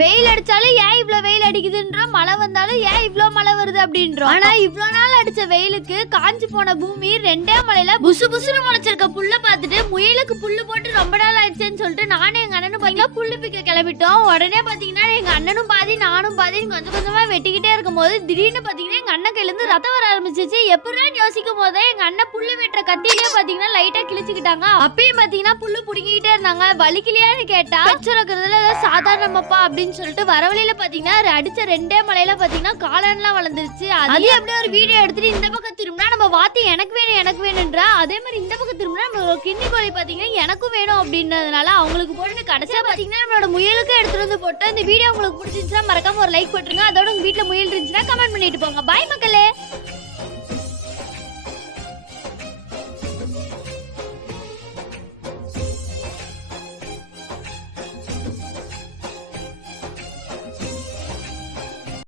வெயில் அடிச்சாலும் ஏன் இவ்ளோ வெயில் அடிக்குதுன்றோம், மழை வந்தாலும் ஏன் இவ்ளோ மழை வருது அப்படின்றோம். ஆனா இவ்ளோ நாள் அடிச்ச வெயிலுக்கு காஞ்சு போன பூமி ரெண்டே மழையில புசு புசுன்னு முளைச்சிருக்க புல்ல பார்த்துட்டு முயலுக்கு புல்லு போட்டு ரொம்ப நாள் ஆயிடுச்சுன்னு சொல்லிட்டு நானும் எங்க அண்ணனும் பாத்தீங்கன்னா புல்லு பிக்க கிளம்பிட்டோம். உடனே பாத்தீங்கன்னா எங்க அண்ணனும் பாதி நானும் பாதி கொஞ்சம் கொஞ்சமா வெட்டிக்கிட்டே இருக்கும் போது திடீர்னு பாத்தீங்கன்னா எங்க அண்ணன் கையில இருந்து ரத்தம் வர ஆரம்பிச்சிச்சு. எப்படின்னு யோசிக்கும் போதே எங்க அண்ணன் புல்லு வெட்டுற கத்தியிலே பாத்தீங்கன்னா லைட்டா கிழிச்சுக்கிட்டாங்க. அப்பயும் பாத்தீங்கன்னா புல்லு புடுங்கிட்டே இருந்தாங்க. வலிக்கலையான்னு கேட்டா வச்சுருக்கிறதுல சாதாரணமாப்பா அப்படின்னு சொல்லிட்டு வரவழியில பாத்தீங்கன்னா அடிச்ச ரெண்டே மலையில பாத்தீங்கன்னா காளான்லாம் வளர்ந்துருச்சு. அது அப்படியே ஒரு வீடியோ எடுத்துட்டு இந்த பக்கம் திரும்பினா நம்ம வாத்தி எனக்கு வேணும்ன்றா, அதே மாதிரி இந்த பக்கம் திரும்பினா நம்ம கிண்ணி கோழி பாத்தீங்கன்னா எனக்கும் வேணும் அப்படின்றதுனால அவங்களுக்கு போட்டு கடைசியா பாத்தீங்கன்னா நம்மளோட முயலுக்கு எடுத்துட்டு வந்து போட்டு இந்த வீடியோ உங்களுக்கு பிடிச்சிருந்துச்சுன்னா மறக்காம ஒரு லைக் போட்டுருங்க. அதோட உங்க வீட்டுல முயல் இருந்துச்சுன்னா கமெண்ட் பண்ணிட்டு போங்க. பாய் மக்களே.